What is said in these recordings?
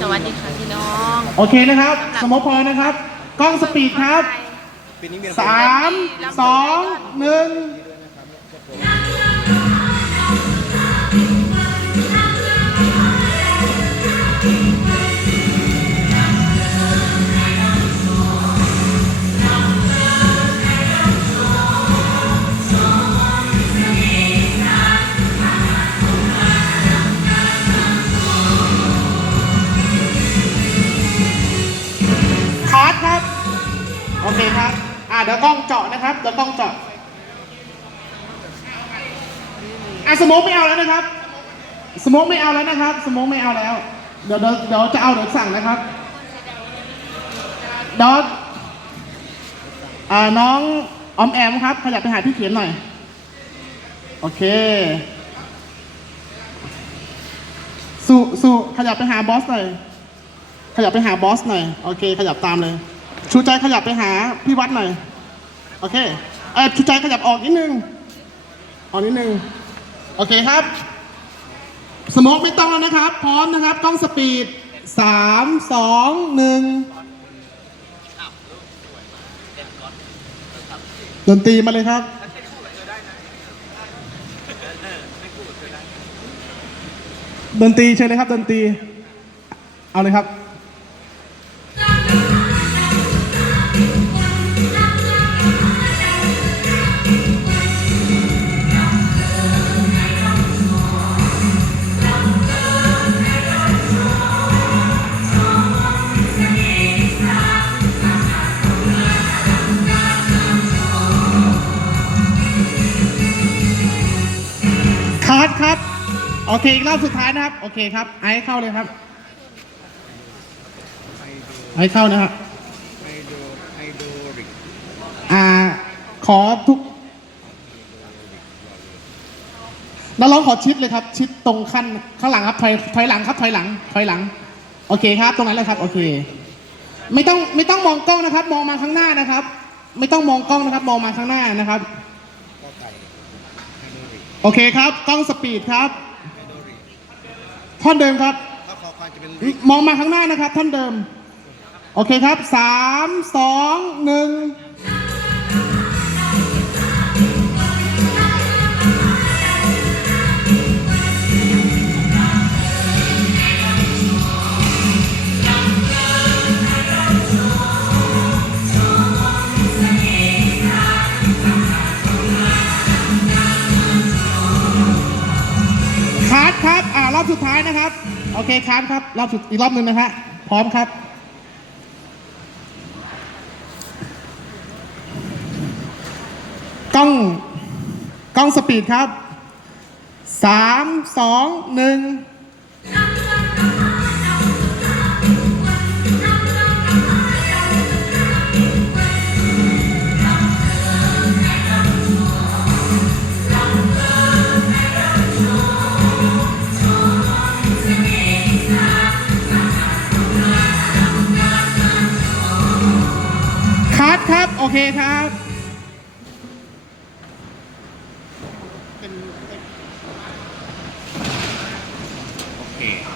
สวัสดีค่ะพี่น้องโอเคนะครับ สมมติพอนะครับ กล้องสปีดครับปีนี้มีสามสองหนึ่ง อะสโมกไม่เอาแล้วนะครับ สโมกไม่เอาแล้วนะครับ สโมกไม่เอาแล้ว เดี๋ยวเดี๋ยวเดี๋ยวจะเอาเดี๋ยวสั่งนะครับเดี๋ยวอ่าน้องออมแอมครับ ขยับไปหาพี่เขียนหน่อย โอเค สุสุขยับไปหาบอสหน่อย ขยับไปหาบอสหน่อย โอเค ขยับตามเลย ชูใจขยับไปหาพี่วัดหน่อย โอเคเออชูใจขยับออกนิดนึง ออกนิดนึง โอเคครับ สโมกไม่ต้องแล้วนะครับ พร้อมนะครับ กล้องสปีดสามสองหนึ่งดนตรีมาเลยครับดนตรีเชิญเลยครับดนตรี เอาเลยครับ คัดครับ โอเคอีกรอบสุดท้ายนะครับ โอเคครับ ไอซ์เข้าเลยครับ ไอซ์เข้านะครับไอโดไอโดริกอ่า ขอทุกนักร้องขอชิดเลยครับ ชิดตรงขั้นข้างหลังครับถอยถอยหลังครับถอยหลังถอยหลัง โอเคครับ ตรงนั้นเลยครับ โอเค ไม่ต้องไม่ต้องมองกล้องนะครับ มองมาข้างหน้านะครับ ไม่ต้องมองกล้องนะครับ มองมาข้างหน้านะครับ โดริกโอเคครับ กล้องสปีดครับไอโดริกท่อนเดิมครับ ถ้าคอควายจะเป็นริกมองมาข้างหน้านะครับ ท่านเดิม โอเคครับสามสองหนึ่ง สุดท้ายนะครับ โอเคคับครับ รอบสุดอีกรอบหนึ่งนะฮะพร้อมครับ กล้อง กล้องสปีดครับสามสองหนึ่ง อเคครับ โอเค ค่ะ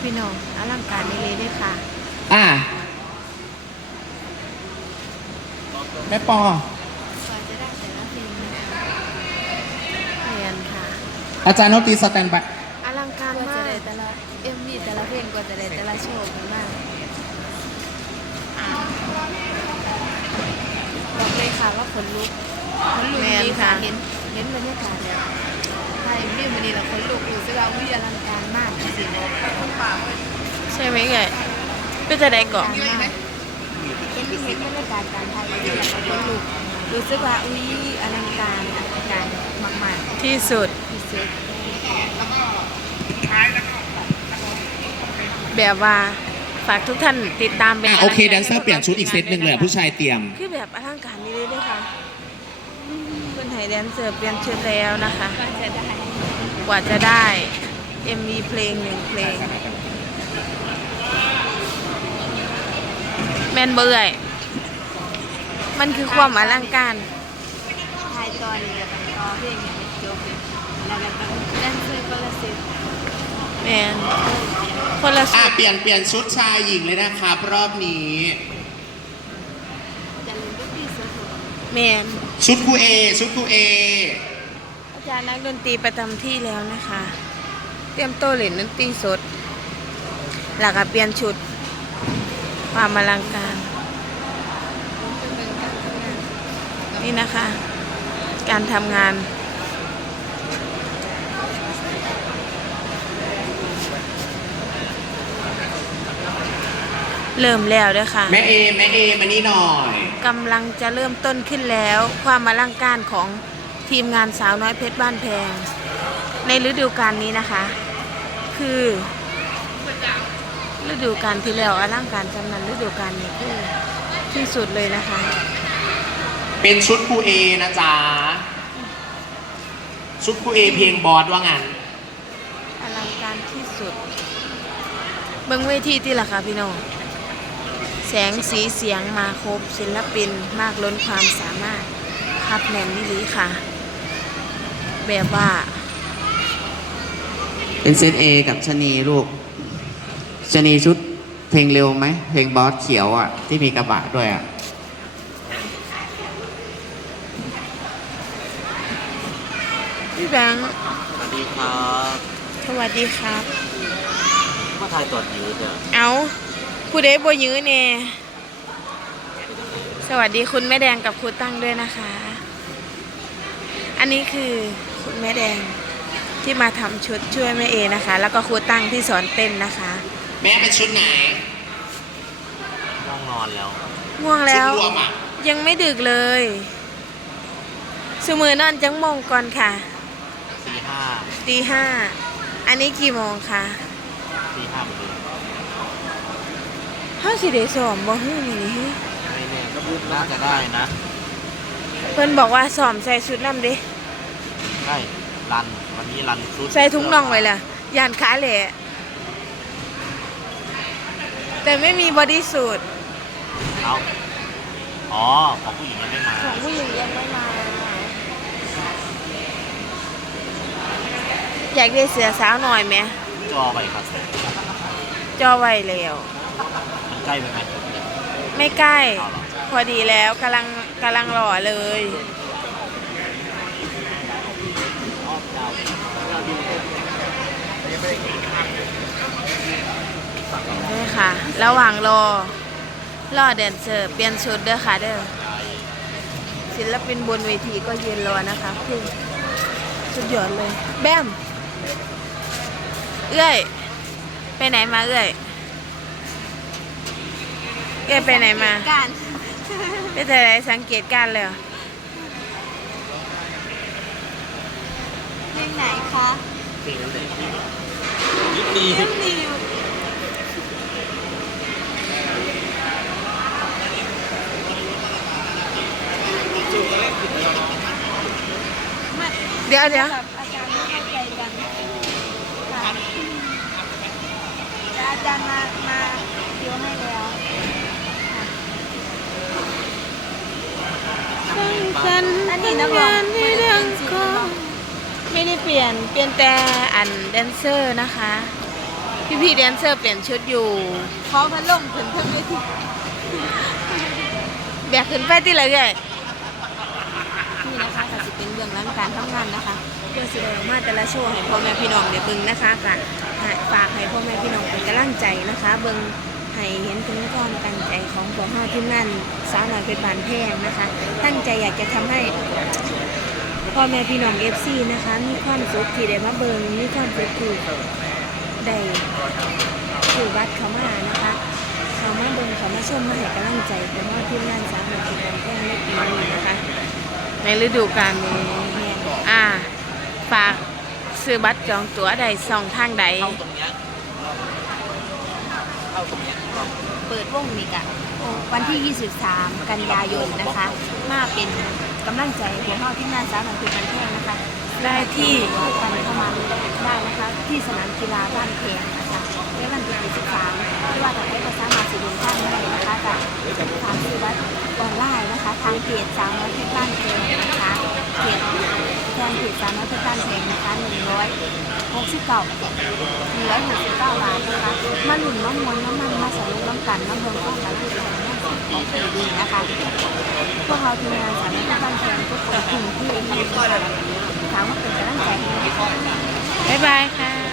พี่น้องอลังการนี้เลยด้วยค่ะ อ่าแม่ปอ กว่าจะได้แต่ละเพลงนะคะเรียนค่ะ อาจารย์นตรีสแตนบาย อลังการมากจะได้แต่ละเอ็มวีแต่ละเพลงกว่าจะได้แต่ละโชว์กันมากบอกเลย ค่ะว่าขนลุกขนลุกจริงค่ะเห็นเห็นบรรยากาศแล้วใช่พี่มันนี่เราขนลุกรู้สึกว่าวิอลังการมากจริงๆใช่ไหมเอ่ยก็จะได้ก่อนเห็นเห็นบรรยากาศการถ่ายรูปแล้วก็ขนลุกรู้สึกว่าอุ้ยอลังการอลังการมากๆ ที่สุดที่สุดแบบว่า ฝากทุกท่านติดตามเป็นอะโอเคแดนเซอร์เปลี่ยนชุดอีกเซตหนึ่งเลยอะผู้ชายเตรียม คือแบบอลังการนี้เลยด้วยค่ะเพื่อนไทยแดนเซอร์เปลี่ยนชุดแล้วนะคะก็จะได้กว่าจะได้ MV เพลงหนึ่งเพลง แมนเบื่อยมันคือความอลังการถ่ายตอนนี้แล้วก็ต่อเพลงอย่างนี้จบเลยแล้วก็ต้องแดนเซอร์คนละสิบ แมนคนละอะสุดเปลี่ยนเปลี่ยนชุดชายหญิงเลยนะครับรอบนี้จะเล่นก็ที่สุดแมนชุดครูเอชุดครูเออาจารย์นักดนตรีประจำที่แล้วนะคะ เตรียมโตัวเล่นดนตรีสด หลักเปลี่ยนชุด ความอลังการเป็นการทำงาน นี่นะคะ การทำงาน เริ่มแล้วเด้วยค่ะ แม่เอแม่เอมานี่หน่อยกำลังจะเริ่มต้นขึ้นแล้ว ความอลังการของทีมงานสาวน้อยเพชรบ้านแพง ในฤดูกาลนี้นะคะ คือฤดูกาลที่แล้วอลังการจำนันฤดูกาลนี้คือที่สุดเลยนะคะ เป็นชุดครูเอนะจ๊ะชุดครูเอเพลงบอสว่างั้นอลังการที่สุด เบิ้งเวทีที่ละค่ะพี่น้อง แสงสีเสียงมาครบศิลปินมากล้นความสามารถคับแน่นนี่ลีค่ะ แบบว่า เป็นเซตเอกับชะนีลูกชะนีชุดเพลงเร็วไหม เพลงบอสเขียวอะ ที่มีกระบะด้วยอะพี่แบงค์สวัสดีครับ สวัสดีครับมาถ่ายตรวจยืดเด้อเอา ผู้ใดบ่ยื้อเน่สวัสดีคุณแม่แดงกับครูตั้งด้วยนะคะ อันนี้คือคุณแม่แดงที่มาทำชุดช่วยแม่เอนะคะ แล้วก็ครูตั้งที่สอนเต้นนะคะ แม่เป็นชุดไหนต้องนอนแล้วง่วงชุแล้ดวรวมอะยังไม่ดึกเลยสมือนอนจังโมงก่อนค่ะตีห้าตีห้าอันนี้กี่โมงคะตีห้า หมดเลยห้าสิเดสอมบ่ฮู้นี่นี่ ไม่แน่ก็พูดน่าจะได้นะเพิ่นบอกว่าสอมใส่ชุดน้ำเด้ได้รันวันนี้รันชุดใส่ถุงน่องไว้ล่ะยานขาแหละแต่ไม่มีบอดี้สูทเอาอ๋อของผู้หญิงยังไม่มาของผู้หญิงยังไม่มา อยากได้เสือสาวหน่อยไหมจอไปครับจอไว้แล้วมัน ใกล้ไปไหมไม่ใกล้เอาเหรอพอดีแล้วกำลังกำลังหล่อเลยนี่ค่ะ ระหว่างรอ รอแดนเซอร์เปลี่ยนชุดเด้อค่ะเด้อศิลปินบนเวทีก็ยืนรอนะคะคือสุดยอดเลย แบม เอ้ยไปไหนมาเอ้ย เอ้ยไปไหนมา การไปแต่ไหนสังเกตการณ์เลยเหรอเพลงไหนคะยิปดีเล่นนิวเดี๋ยวเดี๋ยวกับอาจารย์ไม่เข้าใจกันค่ะแต่อาจารย์มามาคิวให้แล้ว ฉันอันนี้นักร้องให้เรื่องของไม่ได้เปลี่ยนเปลี่ยนแต่อันแดนเซอร์นะคะ พี่พี่ๆแดนเซอร์เปลี่ยนชุดอยู่ขอพัดลมถึงเพิ่งเวทีแบกขึ้นไปที่ไรเอ่ยนี่นะคะก็จะเป็นเรื่องหลังการทำงานนะคะเพื่อแสดงมาแต่ละโชว์ให้พ่อแม่พี่น้องได้เบิ่งนะคะก็ให้ฝากให้พ่อแม่พี่น้องเป็นกำลังใจนะคะเบิ่ง ให้เห็นถึงความตั้งใจของพวกเฮาที่นั่นสาวน้อยเป็นบานแพงนะคะ ตั้งใจอยากจะทำให้พ่อแม่พี่น้องเอฟซีนะคะ มีความสุขที่ได้มาเบิงมีความสุขที่ได้ถือวัดเขามานะคะเขามาเบิงเขามาชมมาให้กำลังใจเพราะว่าทีมงานสามหลักสิบวันแก้ในปีนี้นะคะในฤดูกาลนี้อ่าฝากซื้อบัตรจองตั๋วใดสองทางใด เข้าตรงเนี้ยเข้าตรงเนี้ยเปิดวงนี้กะวันที่ 23 กันยายนนะคะ มาเป็นกำลังใจหัวข้อที่งานสาวหนังคือบันเทิงนะคะ ได้ที่กันเข้ามาได้นะคะ ที่สนามกีฬาบ้านแพงนะคะในวันที่23ไม่ว่าจะใช้ภาษามาสิเดินทางได้นะคะจากทางซื้อบัตรออนไลน์นะคะ ทางเพจสาวน้อยเพชรบ้านแพงนะคะเพจ แทนเพจสาวน้อยเพชรบ้ารแพงนะคะหนึ่งร้อยหกสิบเก้าหนึ่งร้อยหกสิบเก้าบาทนะคะมาหลุนน้ำมวนน้ำมันมาสรุปน้ำกันน้ำเบิ่งข้าวกันของปีดีนะคะพวกเราทีมงานสามร้อยเพชรบ้านแพงทุกคนกลุ่มที่มีถามว่าเป็นกำลังใจให้บ๊ายบายค่ะ